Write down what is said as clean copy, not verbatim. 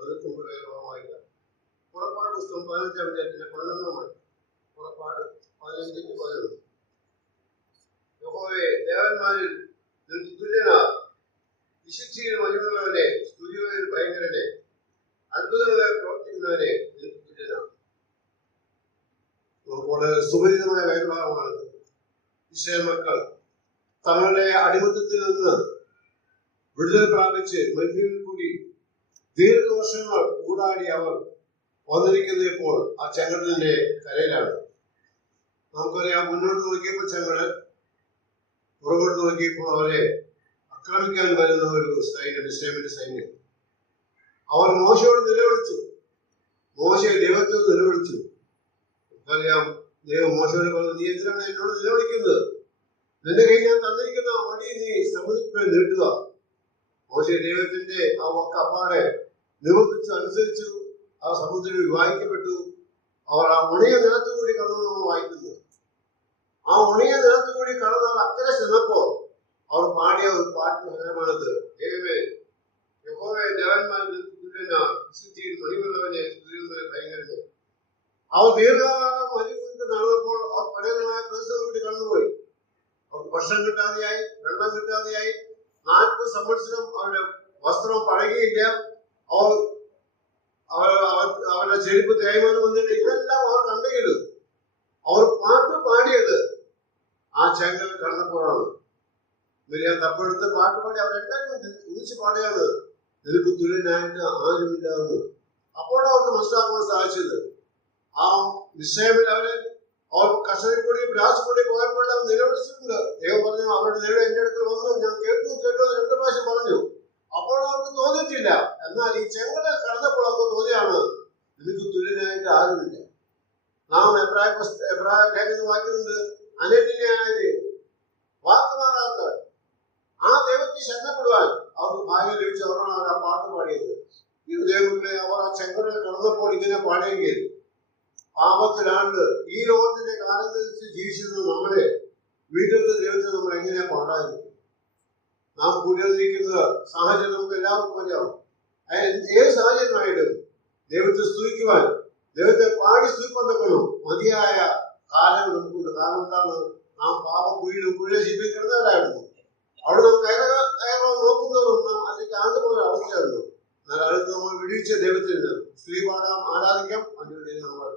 19 വായിക്കാം. പുറപ്പാട് പുസ്തകം 15-ാം അധ്യായത്തിന്റെ 11-ാം പുറപ്പാട് 15-11. യഹോവേ, ദേവന്മാരിൽ നിനക്ക് തുല്യനാ, വിശുദ്ധിയിൽ മഹിമയുള്ളവനെ, സ്തുതിയിൽ ഭയങ്കരനെ, അത്ഭുതങ്ങളെ പ്രവർത്തിക്കുന്നവനെ നിനക്ക് തുല്യനാ. വളരെ സുപരിചിതമായ വേദഭാഗമാണിത്. ഇസ്രായേൽ മക്കൾ തങ്ങളുടെ അടിമത്തത്തിൽ നിന്ന് വിടുതൽ പ്രാപിച്ച് മരുഭൂമിയിൽ കൂടി ദീർഘവർഷങ്ങൾ ഊടാടി അവർ വന്നിരിക്കുന്നത് ഇപ്പോൾ ആ ചെങ്കടലിന്റെ കരയിലാണ്. നമുക്കറിയാം, മുന്നോട്ട് നോക്കിയപ്പോൾ ചെങ്കടൽ, പുറകോട്ട് നോക്കിയപ്പോൾ അവരെ ആക്രമിക്കാൻ വരുന്ന ഒരു സൈന്യം, ഇസ്രായേലിന്റെ സൈന്യം. അവർ മോശയോട് നിലവിളിച്ചു. മോശ ദൈവത്തോട് നിലവിളിച്ചു. നമുക്കറിയാം, ദൈവം മോശയോട് പറഞ്ഞു, നീ എന്തിനാണ് എന്നോട് നിലവിളിക്കുന്നത്? നിന്റെ കയ്യിൽ ഞാൻ തന്നിരിക്കുന്ന വടി നീ സമുദ്രത്തിൽ നീട്ടുക. മോശ ദൈവത്തിന്റെ ആ വാക്കപ്പാടെ നിവർത്തിച്ച് അനുസരിച്ചു. ആ സമുദ്രം വിവാഹിക്കപ്പെട്ടു. അവർ ആ ഉണയ നിലത്തുകൂടി കടന്നു നമ്മൾ വായിക്കുന്നു. ആ ഉണയ നിലത്തുകൂടി കടന്ന് അവർ അക്കരെ ചെന്നപ്പോൾ അവർ പാടിയ ഒരു പാട്ടിന് ഫലമാണത്. ദൈവമേ, യഹോവേ, ദേവന്മാരിൽ വിശുദ്ധിയിൽ മഹിമുള്ളവനെ, സ്തുതിയിൽ ഭയങ്കരനെ. അവർ ദീർഘകാലം മരുഭൂമിയിൽ നടന്നപ്പോൾ അവർ പലതരമായ പ്രതിസന്ധി കൂടി കടന്നുപോയി. അവർക്ക് ഭക്ഷണം കിട്ടാതെയായി, വെള്ളം കിട്ടാതെയായി. 40 സംവത്സരം അവരുടെ വസ്ത്രം പഴകിയില്ല. അവരുടെ ചെരുപ്പ് തേയ്മാനം വന്നിട്ട് ഇതെല്ലാം അവർ കണ്ടെങ്കിലും അവർ പാട്ട് പാടിയത് ആ ചെങ്കൽ കടന്നപ്പോഴാണ്. ഞാൻ തപ്പെടുത്ത് പാട്ട് പാടി അവരെല്ലാവരും ഒന്നിച്ച് പാടുകയാണ്, നിനക്ക് തുല്യനായിട്ട് ആരുമില്ലാന്ന്. അപ്പോൾ അവർക്ക് മനസ്സിലാക്കാൻ സാധിച്ചത്, ആ നിശ്ചയമിൽ അവർ കർഷകരിൽ കൂടി ബ്രാസ് കൂടി പോയപ്പോൾ അവർ നിലവിളിച്ചിട്ടുണ്ട്. ദൈവം പറഞ്ഞു, അവരുടെ നിലവിൽ എന്റെ അടുത്ത് വന്നു, ഞാൻ കേട്ടു 2 പ്രാവശ്യം പറഞ്ഞു. അപ്പോൾ അവർക്ക് തോന്നിയിട്ടില്ല. എന്നാൽ ഈ ചെങ്കടൽ കടന്നപ്പോൾ അവർക്ക് തോന്നിയാണ്, നിനക്ക് തുല്യനായിട്ട് ആരുമില്ല. നാം എബ്രായ ലേഖനം വായിക്കുന്നുണ്ട്, അനന്യനായ വാക്ക് മാറാത്തവൻ. ആ ദൈവത്തെ ശരണപ്പെടുവാൻ അവർക്ക് ഭാഗ്യം ലഭിച്ചു. അവരാണ് അവർ ആ പാട്ട് പാടിയത്. ഇത് ദൈവങ്ങളെ, അവർ ആ ചെങ്കടൽ കടന്നപ്പോൾ ഇങ്ങനെ പാടിയെങ്കിൽ പാപത്തിലാണ്ട് ഈ ലോകത്തിന്റെ കാലത്തനുസരിച്ച് ജീവിച്ചിരുന്ന നമ്മളെ വീട്ടിലത്തെ ദൈവത്തെ നമ്മൾ എങ്ങനെയാ പാടാതിരിക്കും? നാം കൂടിയിരിക്കുന്ന സാഹചര്യം നമുക്ക് എല്ലാവർക്കും അറിയാം. ഏത് സാഹചര്യമായാലും ദൈവത്തെ സ്തുതിക്കുവാൻ, ദൈവത്തെ പാടി സ്തുതിപ്പന്തക്കണം മതിയായ കാലങ്ങൾ നമുക്കുണ്ട്. കാരണം എന്താണ്? നാം പാപം കുഴിയെ ശിപ്പിൽ കിടന്നവരായിരുന്നു. അവിടെ നാം കയറാൻ നോക്കുന്നതും നാം അതിലേക്ക് ആദ്യം പോകുന്ന അവസ്ഥയായിരുന്നു. എന്നാൽ അടുത്ത് നമ്മൾ വിടിവിച്ച ദൈവത്തിന് സ്ത്രീ പാടാം, ആരാധിക്കാം. അതിനുവേണ്ടി നമ്മൾ